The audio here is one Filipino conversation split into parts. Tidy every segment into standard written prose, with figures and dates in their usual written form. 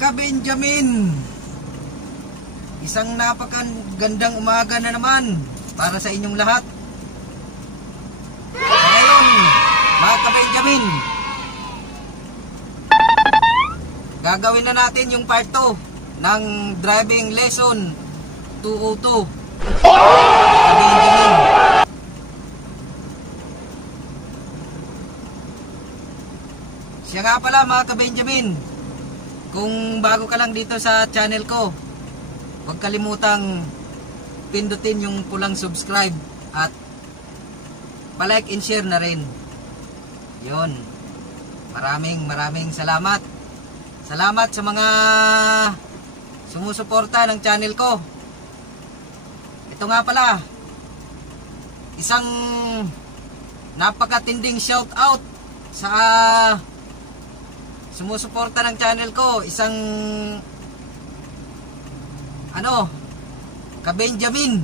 ka-Benjamin, isang napakagandang umaga na naman para sa inyong lahat. Ngayon, mga ka-Benjamin, gagawin na natin yung part 2 ng driving lesson 202. Ka-Benjamin, siya nga pala mga ka-Benjamin, kung bago ka lang dito sa channel ko, huwag kalimutang pindutin yung pulang subscribe at palike and share na rin. Yun, maraming salamat. Salamat sa mga sumusuporta ng channel ko. Ito nga pala, isang napakatinding shout out sa sumusuporta ng channel ko, isang ka-Benjamin,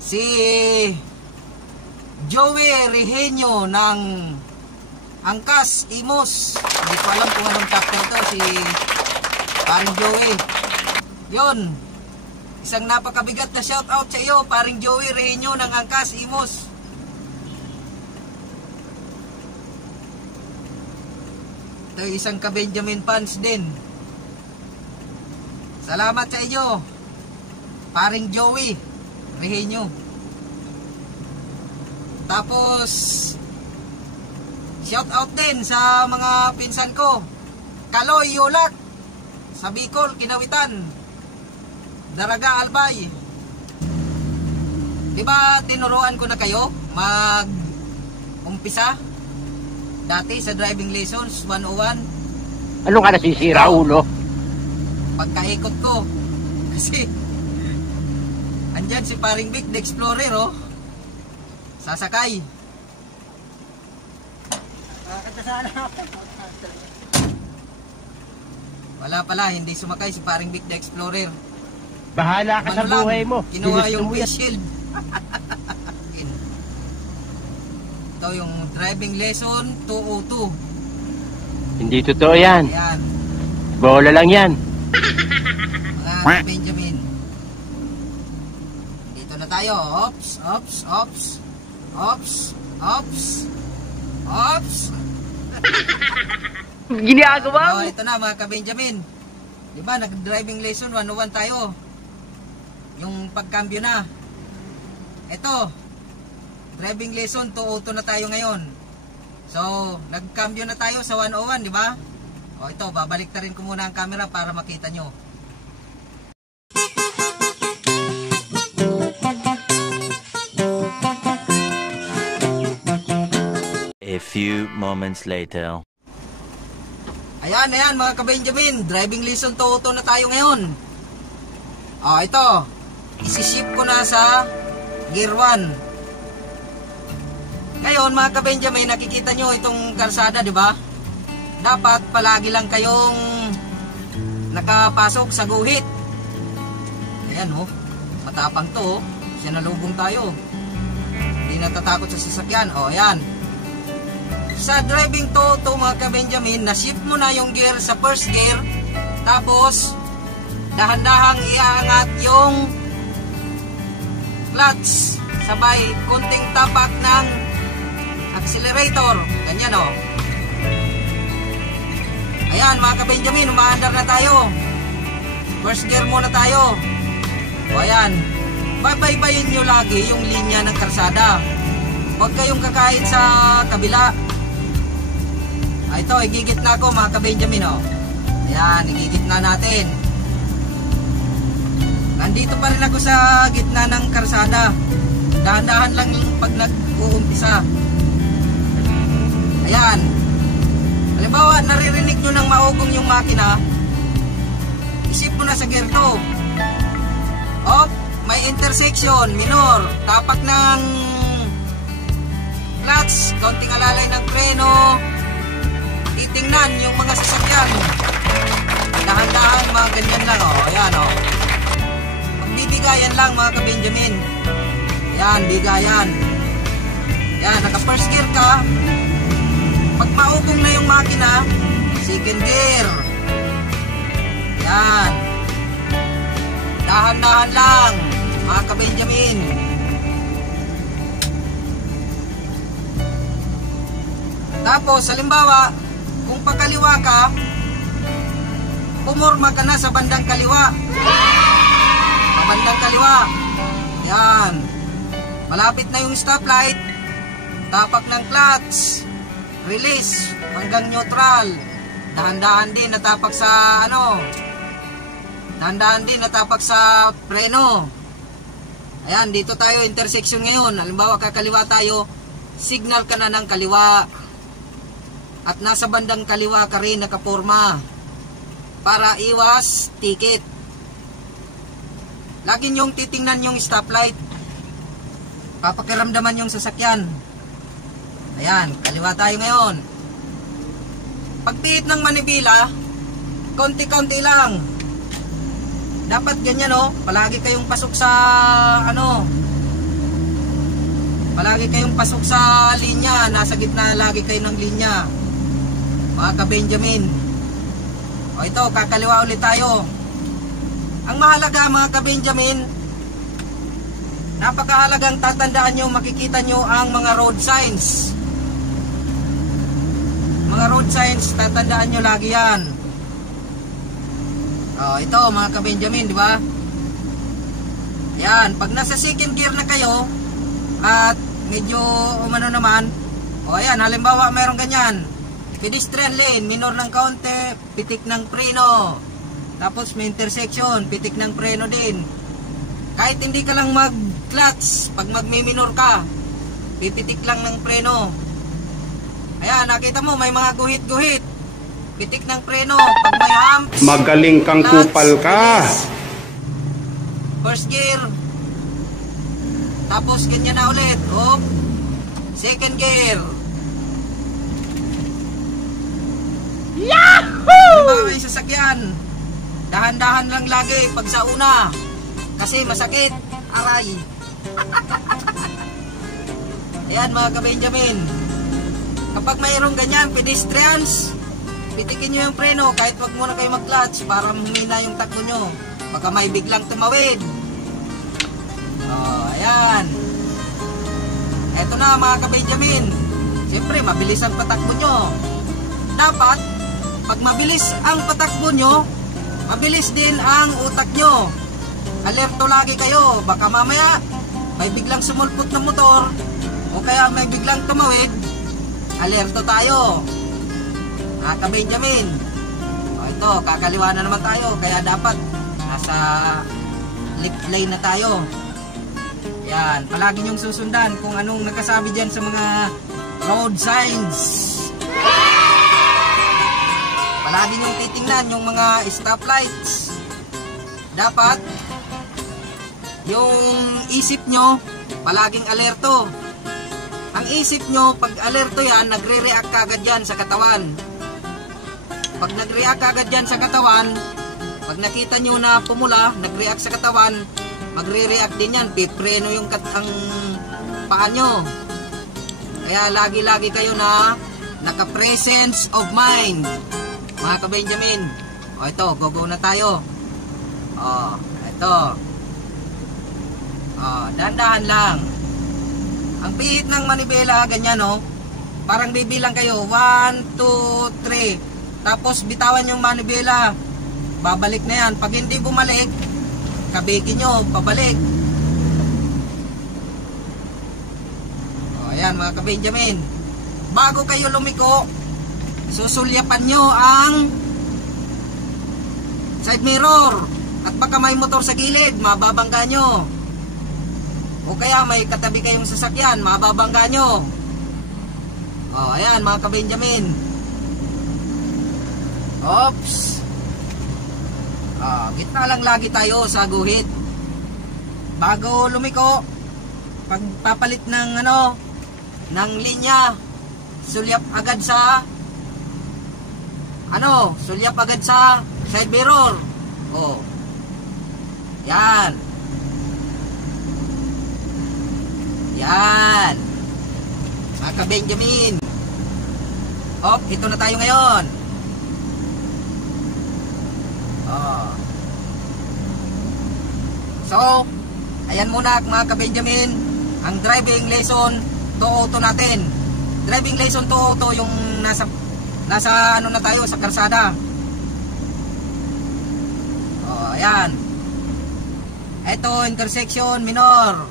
si Joey Rehenio ng Angkas, Imus. Hindi ko alam kung anong chapter to, si paring Joey. Yun, isang napakabigat na shout out sa iyo, paring Joey Rehenio ng Angkas, Imus. Ito isang ka-Benjamin fans din. Salamat sa inyo, paring Joey Rehenio. Tapos shout out din sa mga pinsan ko, Kaloy Yulak sa Bicol, Kinawitan, Daraga Albay. Diba tinuruan ko na kayo mag-umpisa dati sa driving lessons 101? Ano ka nasisira, ulo? Pagkaikot ko, kasi andyan si paring Vic the Explorer, oh, sasakay. Wala pala, hindi sumakay si paring Vic the Explorer. Bahala ka sa buhay mo. Kinuha yung windshield. Ito yung driving lesson 202. Hindi totoo yan. Ayan. Bola lang yan. Mga Benjamin, dito na tayo. Ops, ops, ops, ops, ops, ops. Ginagawa mo? Ito na mga ka-Benjamin, diba nag-driving lesson 101 tayo, yung pagkambyo na. Ito, driving lesson 202 na tayo ngayon. So, nagkambyo na tayo sa 101, diba? O ito, babalik na rin ko muna ang camera para makita nyo. A few moments later. Ayan mga ka-Benjamin, driving lesson 202 na tayo ngayon. O ito, isi-shift ko na sa gear 1. Ngayon mga ka-Benjamin, nakikita nyo itong karsada, di ba? Dapat palagi lang kayong nakapasok sa guhit. Ayan, oh, matapang to, oh. Sinalubong tayo, hindi natatakot sa sasakyan. O ayan, sa driving to mga ka-Benjamin, na-shift mo na yung gear sa first gear, tapos dahan-dahang iaangat yung clutch, sabay kunting tapak ng accelerator, ganyan, o. Ayan mga ka-Benjamin, umaandar na tayo. First gear muna tayo. O ayan, babaybayin nyo lagi yung linya ng karsada, huwag kayong kakain sa kabila. Ito, igigit na ako mga ka-Benjamin, o. Ayan, igigit na natin. Nandito pa rin ako sa gitna ng karsada, dahan-dahan lang pag nag-uumpisa. Ayan, halimbawa naririnig nyo ng maugong yung makina, isip mo na sa gear 2. Op, may intersection, minor, tapak ng clutch, konting alalay ng preno, titingnan yung mga sasakyan, dahan-dahan, mga ganyan lang, o. Ayan, o, magbibigayan lang mga ka-Benjamin. Ayan, bigayan. Ayan, naka first gear ka. Pag maugong na yung makina, second gear. Yan. Dahan-dahan lang, mga ka-Benjamin. Tapos, halimbawa, kung pakaliwa ka, pumorma ka na sa bandang kaliwa. Sa bandang kaliwa. Yan. Malapit na yung stoplight. Tapak ng clutch. Release hanggang neutral. Dahan-dahan din natapak sa dahan-dahan din natapak sa preno. Ayan, dito tayo intersection ngayon. Halimbawa, kakaliwa tayo, signal ka na ng kaliwa. At nasa bandang kaliwa ka rin nakaporma para iwas ticket. Lagi nyong titingnan yung stoplight. Papakiramdaman yung sasakyan. Ayan, kaliwa tayo ngayon. Pagpihit ng manibela, konti-konti lang. Dapat ganyan, palagi kayong pasok sa palagi kayong pasok sa linya. Nasa gitna lagi kayo ng linya, mga ka-Benjamin. O ito, kakaliwa ulit tayo. Ang mahalaga, mga ka-Benjamin, napakahalagang tatandaan nyo, makikita nyo ang mga road signs. Mga road signs, tatandaan nyo lagi yan. O ito, mga ka-Benjamin, di ba? Yan, pag nasa second gear na kayo at medyo naman, o ayan, halimbawa mayroong ganyan, pedestrian lane, minor ng kaunti, pitik ng preno. Tapos may intersection, pitik ng preno din. Kahit hindi ka lang mag-clutch, pag magmi-minor ka, pipitik lang ng preno. Ayan, nakita mo, may mga guhit-guhit. Pitik ng preno. Pag may humps, magaling kang clutch, kupal ka. release. First gear. Tapos ganyan na ulit. Second gear. Yahoo! Diba may sasakyan? Dahan-dahan lang lagi pag sa una. Kasi masakit. Aray. Ayan, mga ka-Benjamin. Kapag mayroong ganyan, pedestrians, pitikin nyo yung preno kahit wag muna kayo mag-clutch para humina yung takbo nyo. Baka may biglang tumawid. Ayan. Eto na, mga ka-Benjamin. Siyempre, mabilis ang patakbo nyo. Dapat, pag mabilis ang patakbo nyo, mabilis din ang utak nyo. Alerto lagi kayo. Baka mamaya, may biglang sumulpot na motor o kaya may biglang tumawid. Alerto tayo, mga ka-Benjamin. Ito, kakaliwa na naman tayo. Kaya dapat nasa left lane na tayo. Yan, palagi nyong susundan kung anong nakasabi dyan sa mga road signs. Palagi nyong titingnan yung mga stoplights. Dapat yung isip nyo palaging alerto. Ang isip nyo, pag alerto yan, nagre-react kagad yan sa katawan. Pag nag-react kagad yan sa katawan, pag nakita nyo na pumula, nag-react sa katawan, magre-react din yan, pipreno yung ang paa nyo. Kaya lagi-lagi kayo na naka-presence of mind, mga ka-Benjamin. O ito, go na tayo. O, ito. O, dahan-dahan lang. Ang pihit ng manibela, ganyan parang bibilang kayo, 1, 2, 3. Tapos bitawan yung manibela, babalik na yan. Pag hindi bumalik, kabiki nyo, pabalik. O, ayan, mga ka-Benjamin. Bago kayo lumiko, susulyapan nyo ang side mirror. At baka may motor sa gilid, mababangga nyo. O kaya may katabi kayong sasakyan, mababangga nyo. O, ayan, mga ka-Benjamin. Oops. Gitna lang lagi tayo sa guhit. Bago lumiko, pagpapalit ng ng linya, sulyap agad sa sulyap agad sa side mirror. O, yan. Yan, mga ka-Benjamin. Ito na tayo ngayon. Oh. So, ayan muna mga ka-Benjamin, ang driving lesson 202 natin. Driving lesson 202 yung nasa ano na tayo, sa karsada. Oh, ayan. Ito, intersection minor.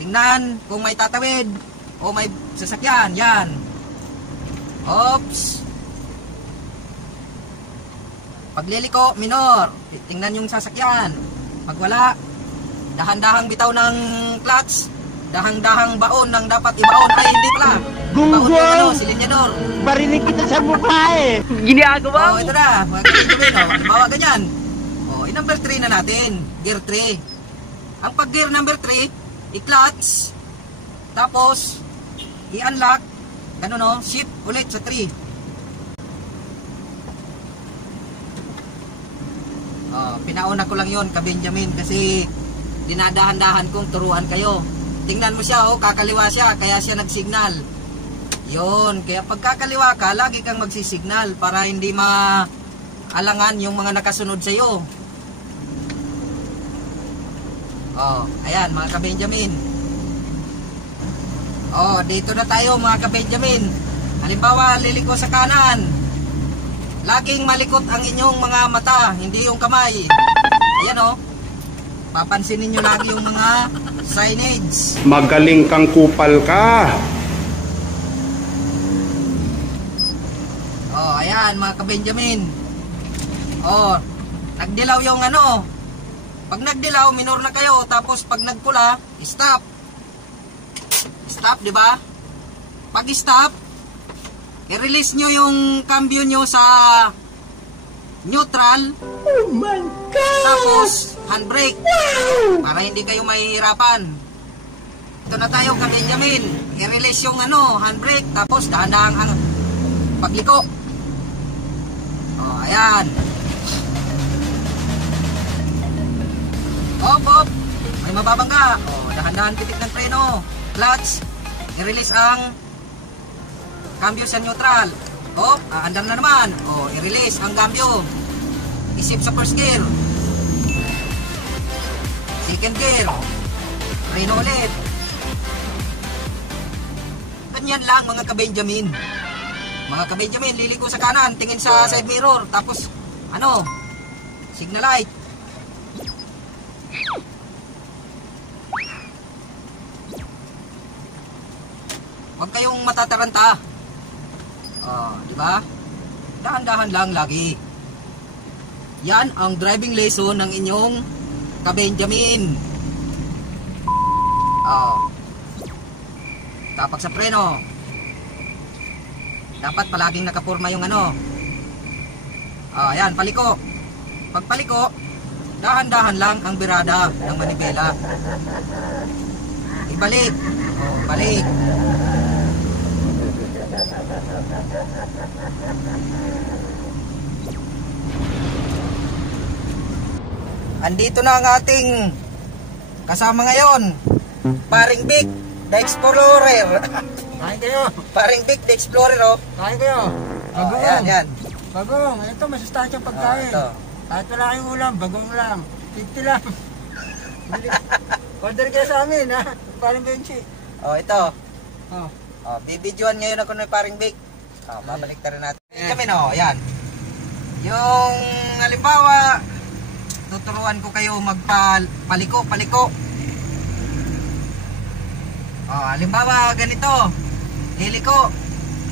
Tingnan kung may tatawid o may sasakyan. Yan. Oops. Pagliliko, minor. Tingnan yung sasakyan. Pag wala, dahan-dahang bitaw ng clutch. Dahang-dahang baon ng dapat ibaon. Ay, hindi pala. Baon yung ano, silinyador. Barinig kita sa mukha eh. Ginagawa Oh, ito na. Mga ka-Benjamin, oh. Halimbawa, ganyan. Oh, number 3 na natin. Gear 3. Ang pag-gear number 3, i-clutch. Tapos, i-unlock. Ganun, no? Shift ulit sa 3. Oh, pinauna ko lang yon ka-Benjamin, kasi dinadahan-dahan kong turuan kayo. Tingnan mo siya, oh, kakaliwa siya, kaya siya nagsignal. Yon, kaya pagkakaliwa ka, lagi kang magsisignal para hindi maalangan yung mga nakasunod sa iyo. Oh, ayan mga ka-Benjamin. Oh, dito na tayo mga ka-Benjamin. Halimbawa, liliko sa kanan. Laging malikot ang inyong mga mata, hindi yung kamay. Ayan, oh. Papansinin nyo lagi yung mga signage. Magaling kang kupal ka. Oh, ayan mga ka-Benjamin. Oh, nagdilaw yung ano. Pag nagdilaw, minor na kayo. Tapos pag nagpula, stop. Stop, di ba? Pag stop, i-release nyo yung cambio nyo sa neutral. Oh my God! Tapos, handbrake. Wow! Para hindi kayo mahihirapan. Ito na tayo ka-Benjamin. I-release yung ano, handbrake. Tapos, dahan-dahan ang pagliko. Oh, ayan. Op. May mababangga. Oh, dahan-dahan titik ng preno. Clutch. I-release ang cambio sa neutral. Oh, aandar na naman. Oh, i-release ang cambio. I-shift sa first gear. Second gear. Preno ulit. Ganyan lang mga ka-Benjamin. Mga ka-Benjamin, liliko sa kanan, tingin sa side mirror, tapos ano? Signal light. Huwag kayong matataranta. Oh, di ba? Dahan-dahan lang lagi. Yan ang driving lesson ng inyong ka-Benjamin. Oh. Tapak sa preno. Dapat palaging nakapurma yung ano. Oh, ayan, paliko. Pag paliko, dahan-dahan lang ang birada ng manibela. Ibalik. Oh, balik. Andito na ang ating kasama ngayon, Paring Vic, the Explorer. Kain kayo. Paring Vic, the Explorer, oh. Kain kayo. Oh, yan. Bagong. Ito, masustansiyang pagkain. Ito. Kahit wala kayong ulam, bagong lang. 50 lang. Order kayo sa amin, ha? Paring Benchi. Oh, ito. Oh. Oh, bibidyoan ngayon ako ng Paring Vic. Oh, babalik na rin natin. Kami, no, yan. Yung halimbawa, tuturuan ko kayo magpaliko. Oh, halimbawa ganito. Liliko,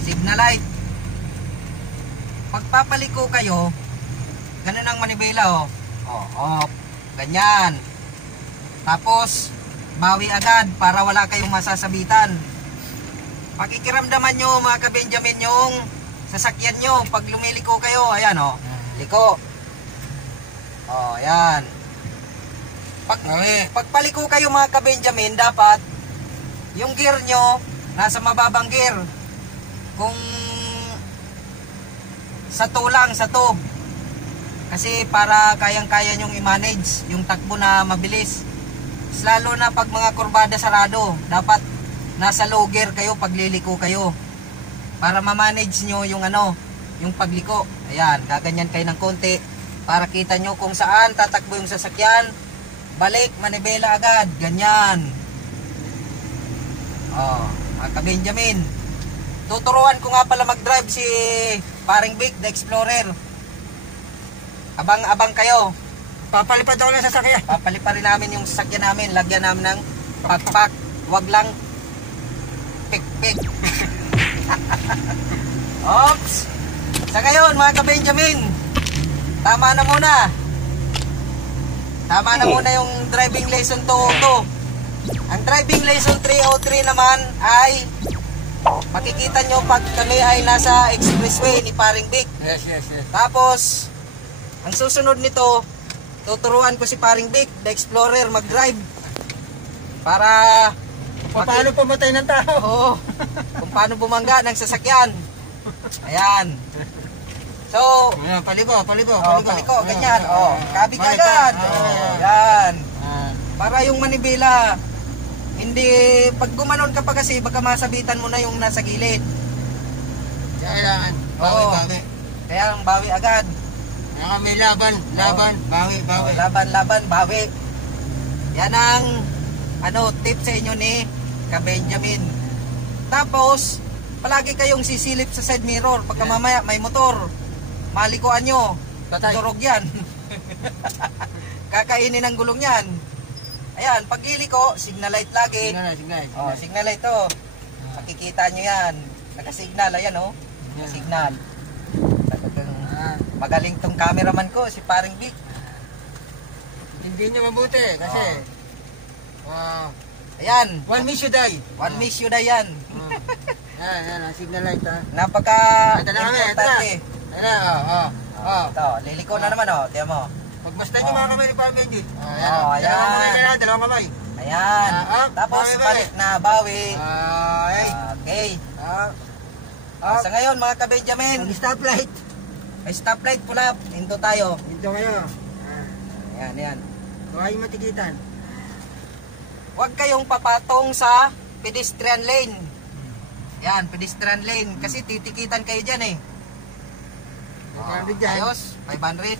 signal light. Pagpapaliko kayo, ganun ang manibela, oh. Oh, off. Ganyan. Tapos bawi agad para wala kayong masasabitan. Pakikiramdaman nyo mga ka-Benjamin yung sasakyan nyo pag lumiliko kayo. Ayan, oh. Liko. Oh, ayan. Pagpaliko kayo mga ka-Benjamin, dapat yung gear nyo nasa mababang gear. Kung sa 2 lang, sa 2. Kasi para kayang-kaya nyong i-manage yung takbo na mabilis. Lalo na pag mga kurbada sarado, dapat nasa low gear kayo pag liliko kayo. Para ma-manage nyo yung ano, yung pagliko. Ayan, gaganyan kayo ng konti para kita nyo kung saan tatakbo yung sasakyan. Balik, manibela agad. Ganyan. Oh, mga ka-Benjamin. Tuturuan ko nga pala mag-drive si paring Vic, the Explorer. Abang-abang kayo. Papalipad ako ng sasakyan. Papaliparin namin yung sasakyan namin. Lagyan namin ng pakpak. Wag lang pik-pik. Oops. Sa ngayon mga ka-Benjamin, tama na muna. Tama na muna yung driving lesson 202. Ang driving lesson 303 naman ay makikita nyo pag kami ay nasa expressway ni paring Vic. Yes. Tapos ang susunod nito, tuturuan ko si paring Vic, the Explorer, mag-drive para Paano pumatay ng tao? Oo, kung paano bumangga ng sasakyan. Ayan. So, Ayan, paliko. paliko, ganyan. Kabit agad. Yan. Para yung manibela, hindi, pag gumanon ka pa kasi, baka masabitan mo na yung nasa gilid. Kailangan. Bawi. Kaya ang bawi agad. May laban. Bawi. Laban, bawi. Yan ang tip sa inyo ni ka-Benjamin. Tapos, palagi kayong sisilip sa side mirror. Pagka mamaya may motor, malikuan nyo. Durog yan. Kakainin ang gulong yan. Ayan, pag iliko, signal light lagi. Signal light to. Makikita nyo yan. Naka-signal, ayan Naka-signal. Magaling tong cameraman ko, si paring Vic. Hindi nyo mabuti kasi Ayan. one miss you die. One miss you die yan. Yan, signal light ha. Napaka-importante. Ito, Ito, liliko na naman Tiyan mo. Pagmasdan nyo mga kamay ni Parang Benji. Ayan. Dalawang kamay. Ayan. Tapos bawi. balik na, bawi. Ay. Okay. Sa ngayon mga ka-Benjamin, Stoplight. may stoplight pula. Hinto tayo. Dito kayo. Ayan. Huwag kayong matikitan. Huwag kayong papatong sa pedestrian lane. Yan, pedestrian lane. Kasi titikitan kayo dyan eh. Ayos, 500.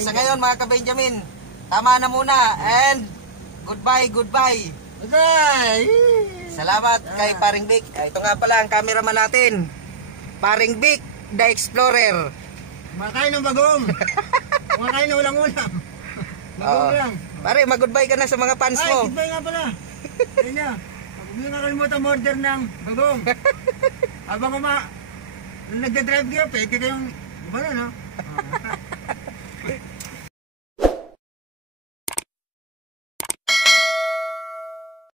Sa ngayon mga ka-Benjamin, tama na muna. And goodbye. Okay. Salamat kay paring Vic. Ito nga pala ang cameraman natin. Paring Vic, the Explorer. Makain ng bagong. Makain ng ulang-ulam. Bagong lang. Pare, mag-goodbye ka na sa mga fans mo. Ay, goodbye nga pala. Ayun na. Huwag mo nga kalimutan order ng bagong. Habang nagdadrive kayo, pwede kayong gumano, no?